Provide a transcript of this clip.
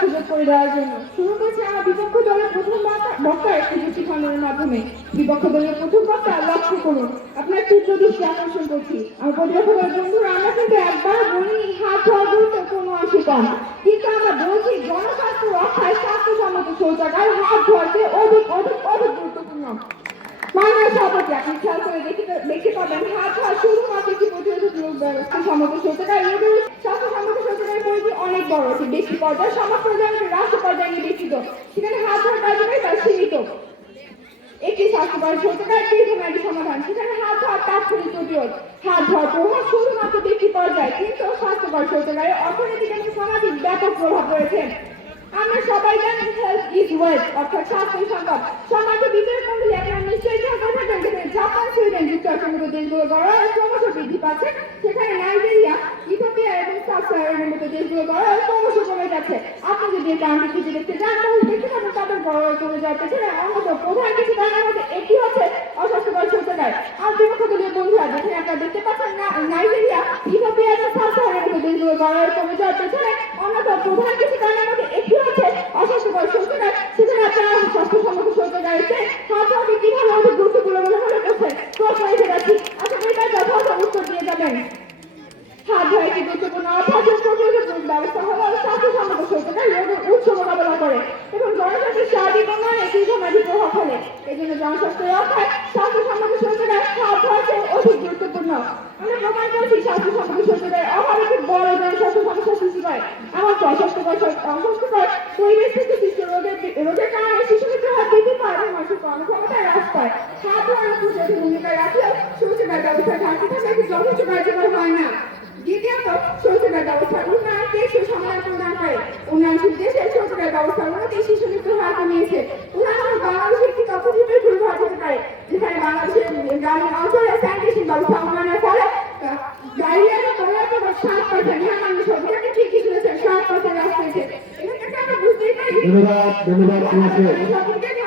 সুযোগ করে দেওয়ার জন্য। শুরু করছে আমার বিপক্ষ দলের প্রথম বক্তা- বক্তা একটি যুক্তি খণ্ডনের মাধ্যমে। বিপক্ষ দলের প্রথম বক্তা লক্ষ্য করুন। আপনার তীব্র দৃষ্টি আকর্ষণ করছি। আমার প্রতিপক্ষ দলের আমরা কিন্তু একবার বলিনি হাত ধোয়ার গুরুত্ব কোনো অংশে কম। কিন্তু আমরা বলছি জনস্বাস্থ্য রক্ষায় স্বাস্থ্যসম্মত শৌচাগার হাত চেয়ে অধিক অধিক অধিক গুরুত্বপূর্ণ। মাননীয় সভাপতি, আপনি খেয়াল করে দেখতে পাবেন, হাত ধোয়া শুধুমাত্র সম্মত শৌচাগার রোগের স্বাস্থ্য সম্মত শৌচাগারের পরিধি অনেক বড় এটি বেশি পর্যায়ে সমাজ পর্যায়ে রাষ্ট্র পর্যায়ে বিস্তৃত সেখানে ধোয়ার কার্যকরী তার সীমিত একটি স্বাস্থ্যকর শৌচাগার দীর্ঘমেয়াদী সমাধান সেখানে হাত ধোয়ার তাৎক্ষণিক প্রতিরোধ হাত ধোয়ার প্রভাব শুধুমাত্র ব্যক্তি পর্যায়ে কিন্তু স্বাস্থ্যকর শৌচাগারে অর্থনৈতিক এবং সামাজিক ব্যাপক প্রভাব রয়েছে। আমরা সবাই জানি হেলথ ইজ ওয়েলথ অর্থাৎ স্বাস্থ্য সম্পদ। সমাজে বিতরণ মন্ডলী আপনারা নিশ্চয়ই যে জাপান, সুইডেন যুক্তরাষ্ট্রের মতো দেশগুলো গড় ক্রমশ বৃদ্ধি পাচ্ছে। সেখানে নাইজেরিয়া, ইথিওপিয়া এবং সাহারানের মতো দেশগুলো গড় ক্রমশ কমে যাচ্ছে। আপনি যদি এই কারণটি খুঁজে দেখতে চান, তাহলে দেখতে পাবেন তাদের গড় কমে যাওয়ার পেছনে অন্তত প্রধান কিছু কারণের মধ্যে একটি হচ্ছে অস্বাস্থ্যকর শৌচাগার। আর বিপক্ষ দলীয় বন্ধুরা যেখানে আপনারা দেখতে পাচ্ছেন, না, নাইজেরিয়া, ইথিওপিয়া এবং সাহারানের মতো দেশগুলো গড় কমে যাওয়ার পেছনে অন্যতম প্রধান কিছু হচ্ছে শৌচাগার সেখানে আপনারা স্বাস্থ্যসম্মত এসে হাত ধোয়াকে কীভাবে অধিক গুরুত্বপূর্ণ মনে করি এবং জনস্বাস্থ্যের সার্বিক উন্নয়নে দীর্ঘমেয়াদী প্রভাব ফেলে এই জন্য জনস্বাস্থ্য রক্ষায় স্বাস্থ্যসম্মত শৌচাগার হাত চেয়ে অধিক গুরুত্বপূর্ণ আমরা প্রমাণ করেছি স্বাস্থ্যসম্মত শৌচাগারের অভাব একটি সমস্যা সৃষ্টি করে এমনকি অস্বাস্থ্যকর অস্বাস্থ্যকর পরিবেশ থেকে রোগের কারণে শিশু মৃত্যুর হার বৃদ্ধি পায় এবং মানুষের কর্মক্ষমতা হ্রাস পায়। ধোয়ার প্রতিরোধী ভূমিকা রাখলেও শৌচাগার ব্যবস্থার ঘাটতি থাকে এটি যথেষ্ট কার্যকর হয় না। দ্বিতীয়ত শৌচাগার ব্যবস্থার উন্নয়ন টেকসই সমাধান প্রদান করে। উন্নয়নশীল দেশে শৌচাগার ব্যবস্থার উন্নতি শিশু মৃত্যুর হার কমিয়েছে। উদাহরণ বাংলাদেশ একটি তথ্যচিত্রের শুরু হওয়া যেতে পারে, যেখানে বাংলাদেশের গ্রামীণ অঞ্চলে স্যানিটেশন ব্যবস্থা উন্নয়নের ফলে ডায়রিয়া এবং প্রভাব ষাট পার্সেন্ট হ্যাঁ মানুষ অভিযানে ঠিকই শুনেছেন ষাট পার্সেন্ট হ্রাস পেয়েছে এখান থেকে আমরা বুঝতেই পারি ধন্যবাদ ধন্যবাদ সকলকে